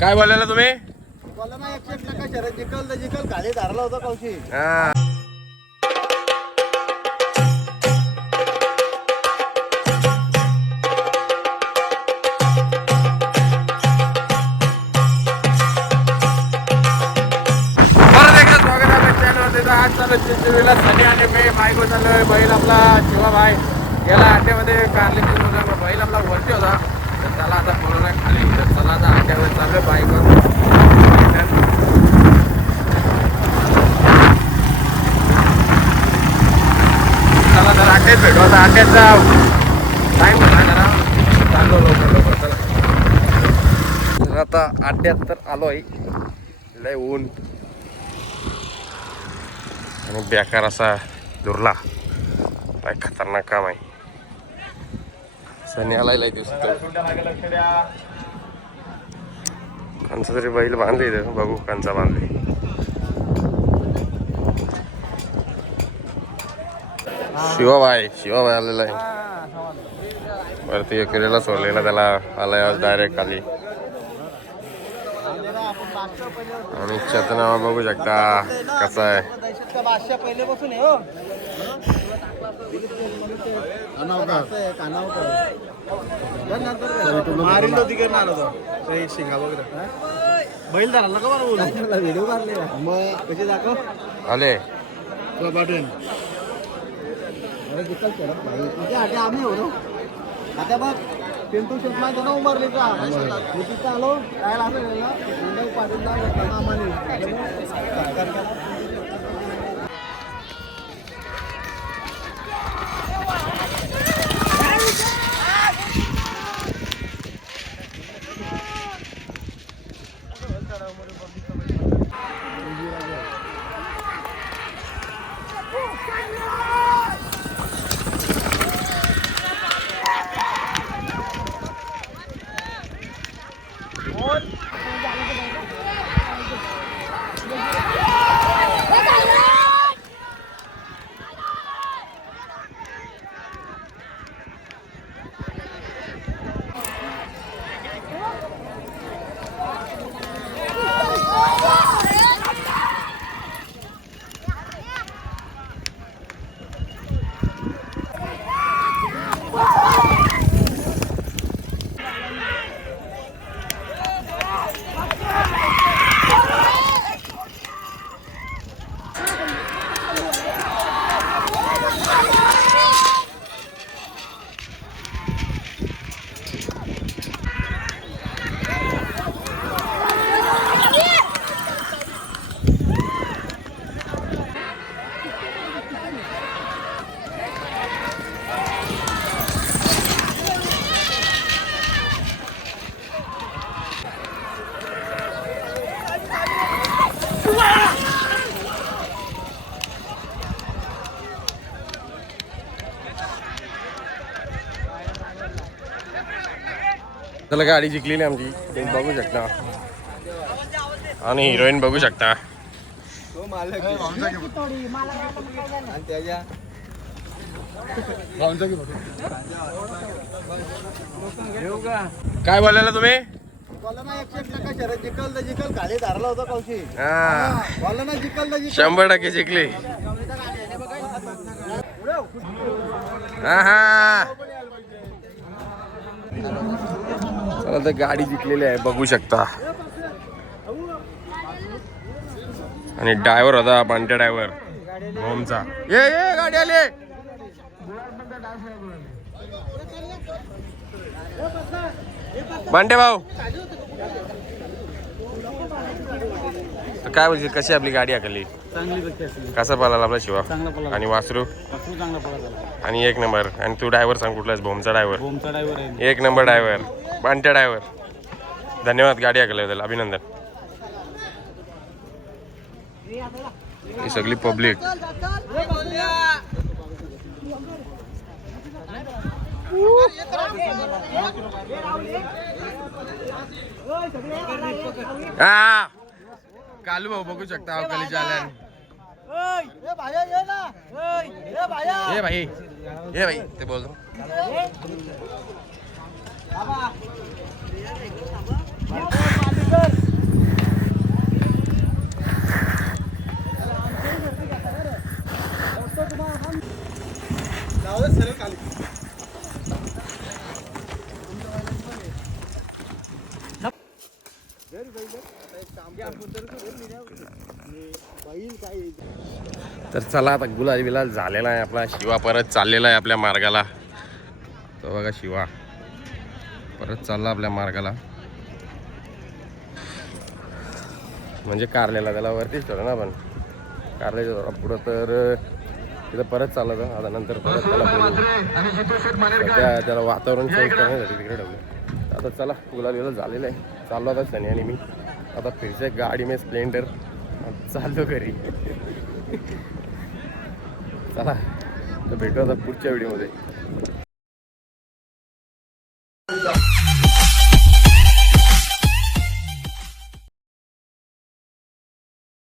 काय बोलायला तुम्ही? बोला ना 101 शरद जिकल तर जिकल खाली धरला होता कौशी. हा आज चालू चिंचणीला सनी आणि मी बायको चाललोय. बैल आपला शिवाभाई गेला अड्ड्यामध्ये कारले बैल आपला वरती होता तर त्याला आता बोलवलाय खाली. तर चला आता अड्ड्यावर चाललोय बायको. चला तर अड्ड्यात भेटू. आता अड्ड्याचा टाईम होता जरा चाललो लवकर चला. तर आता अड्ड्यात तर आलोय. लय ऊन आणि बेकार असा दुरला काय खतरनाक काम आहे. सनी आलाय दिसतो. कांचा तरी बैल बांधले इथे बघू. कांचा बांधले शिवाबाई आलेला आहे वरती. एकेरीला सोडलेला त्याला आलाय आज डायरेक्ट खाली. आणि चेतना बघू शकता कसा आहे. पहिले बसून बैल धराला का बरं व्हिडिओ काढले मग कसे दाखव आले पाठवून आम्ही हो आता बघ पिंटू शेटला जण उभारले का मी तिथं आलो काय लागलं पाटील त्याला गाडी जिंकलेली आमची बघू शकता. आणि हिरोईन बघू शकता. काय बोलायला तुम्ही? बोला ना 101 शरद जिकल तर जिकल खाली धरला होता कौशी. बोला ना जिकल तर 100% जिंकले. हा चला तर गाडी जिंकलेली आहे बघू शकता. आणि ड्रायव्हर होता बंट्या ड्रायव्हर होमचा. ये गाडी आली. बंट्या भाऊ तर काय बोलशील कशी आपली गाडी आखली? कसा पळाला आपला शिवा आणि वासरू आणि एक नंबर. आणि तू ड्रायव्हर सांग कुठलाच? भोमचा ड्रायव्हर एक नंबर ड्रायव्हर बंट्या ड्रायव्हर. धन्यवाद गाडी आखल्या त्याला अभिनंदन. ही सगळी पब्लिक हा कालू भाऊ बघू शकता अवकाळी आल्या. ये भाई ते बोलतो. तर चला आता गुलाल बिलाल झालेला आहे आपला. शिवा परत चाललेला आहे आपल्या मार्गाला. तो बघा शिवा परत चालला आपल्या मार्गाला. म्हणजे कारलेला त्याला वरतीच ठेवलं ना आपण. कारल्याच्या थोडा पुढं तर तिथं परत चाललं तर आता नंतर परत त्याला त्याला वातावरण चेंज करण्यासाठी तिकडे ठेवलं. आता चला गुलाल बिलाल झालेलं आहे. चाललो आता शनी आणि मी. आता फिरसे गाडी में स्प्लेंडर चाललो घरी. चला तर भेटू आता पुढच्या व्हिडिओमध्ये.